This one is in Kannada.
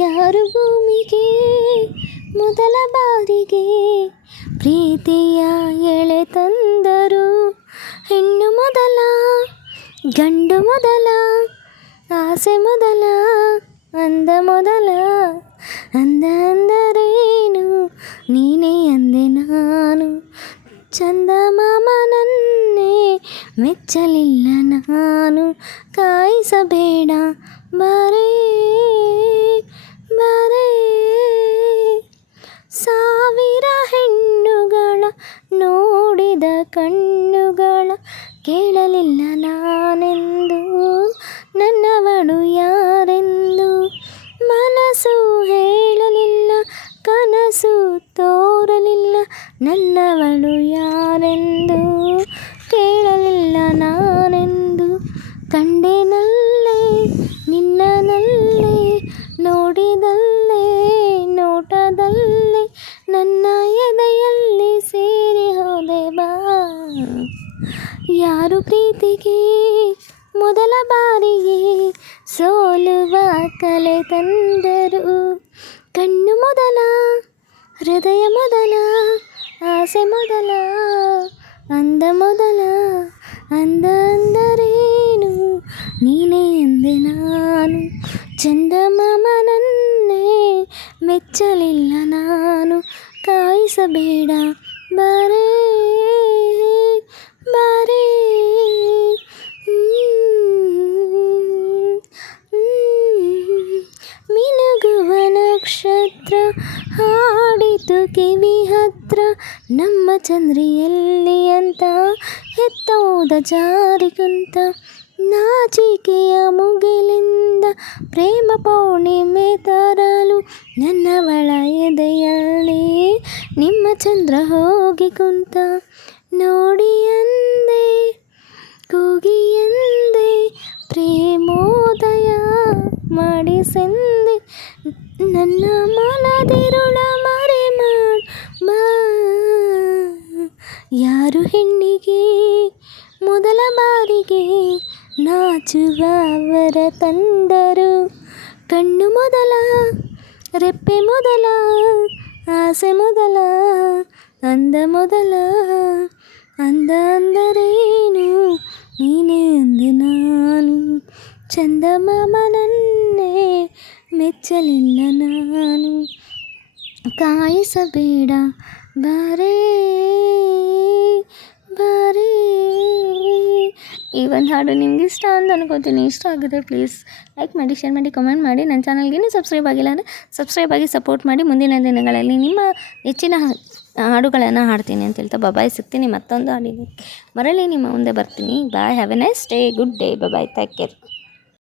ಯಾರು ಭೂಮಿಗೆ ಮೊದಲ ಬಾರಿಗೆ ಪ್ರೀತಿಯ ಎಳೆ ತಂದರು? ಹೆಣ್ಣು ಮೊದಲ, ಗಂಡು ಮೊದಲ, ಆಸೆ ಮೊದಲ, ಅಂದ ಮೊದಲ. ಅಂದ ಅಂದರೇನು ನೀನೇ ಅಂದೆ ನಾನು. ಚಂದಮಾಮನನ್ನೇ ಮೆಚ್ಚಲಿಲ್ಲ ನಾನು. ಕಾಯಿಸಬೇಡ ಬಾರೇ ಬಾರೇ. ಸಾವಿರ ಹೆಣ್ಣುಗಳ ನೋಡಿದ ಕಣ್ಣುಗಳ ಕೇಳಲಿಲ್ಲ ನಾನೆಂದು ನನ್ನವಳು ಯಾರೆಂದು. ಮನಸ್ಸು ಹೇಳಲಿಲ್ಲ, ಕನಸು ತೋರಲಿಲ್ಲ, ನನ್ನವಳು ಯಾರೆಂದು ಕೇಳಲಿಲ್ಲ ನಾನೆಂದು. ಕಂಡೆನಲ್ಲೇ ನಿನ್ನನಲ್ಲೇ, ನೋಡಿದಲ್ಲೇ ನೋಟದಲ್ಲೇ, ನನ್ನ ಎದೆಯಲ್ಲಿ ಸೇರಿ ಹೋದೆ ಬಾ. ಯಾರು ಪ್ರೀತಿಗೆ ಮೊದಲ ಬಾರಿಗೆ ಸೋಲುವ ಕಲೆ ತಂದರು? ಕಣ್ಣು ಮೊದಲ, ಹೃದಯ ಮೊದಲ, ಆಸೆ ಮೊದಲ, ಅಂದ ಮೊದಲ. ಅಂದ ಅಂದರೇನು ನೀನೇ ಎಂದೆ ನಾನು. ಚಂದಮಾಮನನ್ನೇ ಮೆಚ್ಚಲಿಲ್ಲ ನಾನು. ಕಾಯಿಸಬೇಡ ಬಾರೇ ಬಾರೇ. ಮಿನುಗುವ ನಕ್ಷತ್ರ ಹಾಡಿತು ಕಿವಿ ಹತ್ರ, ನಮ್ಮ ಚಂದ್ರಿಯಲ್ಲಿ ಅಂತ ಎತ್ತೋದ ಜಾರಿ ಕುಂತ. ನಾಚಿಕೆಯ ಮುಗಿಲಿಂದ ಪ್ರೇಮ ಪೌರ್ಣಿಮೆ ತರಲು, ನನ್ನವಳ ಎದೆಯಲ್ಲಿ ನಿಮ್ಮ ಚಂದ್ರ ಹೋಗಿ ಕುಂತ. ನೋಡಿ ಎಂದೆ ಕೂಗಿ ಎಂದೆ ಪ್ರೇಮೋದಯ ಮಾಡಿಸೆಂದೆ, ನನ್ನ ಮನದಿರುಳ ಮರೆ ಬಾ. ಯಾರು ಹೆಣ್ಣಿಗೆ ಮೊದಲ ಬಾರಿಗೆ ನಾಚುವ ವರ ತಂದರು? ಕಣ್ಣು ಮೊದಲ, ರೆಪ್ಪೆ ಮೊದಲ, ಆಸೆ ಮೊದಲ, ಅಂದ ಮೊದಲ. ಅಂದ ಅಂದರೇನು ನೀನೇ ಅಂದೆ ನಾನು. ಚಂದಮಾಮನನ್ನೇ ಮೆಚ್ಚಲಿಲ್ಲ ನಾನು. ಕಾಯಿಸಬೇಡ ಬಾರೇ ಬಾರೇ. ಈ ಒಂದು ಹಾಡು ನಿಮ್ಗೆ ಇಷ್ಟ ಅಂತ ಅನ್ಕೋತೀನಿ. ಇಷ್ಟ ಆಗಿದೆ ಪ್ಲೀಸ್ ಲೈಕ್ ಮಾಡಿ, ಶೇರ್ ಮಾಡಿ, ಕಮೆಂಟ್ ಮಾಡಿ. ನನ್ನ ಚಾನಲ್ಗೆ ಇನ್ನೂ ಸಬ್ಸ್ಕ್ರೈಬ್ ಆಗಿಲ್ಲ ಅಂದರೆ ಸಬ್ಸ್ಕ್ರೈಬ್ ಆಗಿ ಸಪೋರ್ಟ್ ಮಾಡಿ. ಮುಂದಿನ ದಿನಗಳಲ್ಲಿ ನಿಮ್ಮ ನೆಚ್ಚಿನ ಹಾಡುಗಳನ್ನು ಹಾಡ್ತೀನಿ ಅಂತ ಹೇಳ್ತಾ ಬಾಯ್. ಸಿಗ್ತೀನಿ ಮತ್ತೊಂದು ಹಾಡಿಗೆ. ಮರಳಿ ನಿಮ್ಮ ಮುಂದೆ ಬರ್ತೀನಿ. Bye. Have a nice day. Good day. Bye. Take care.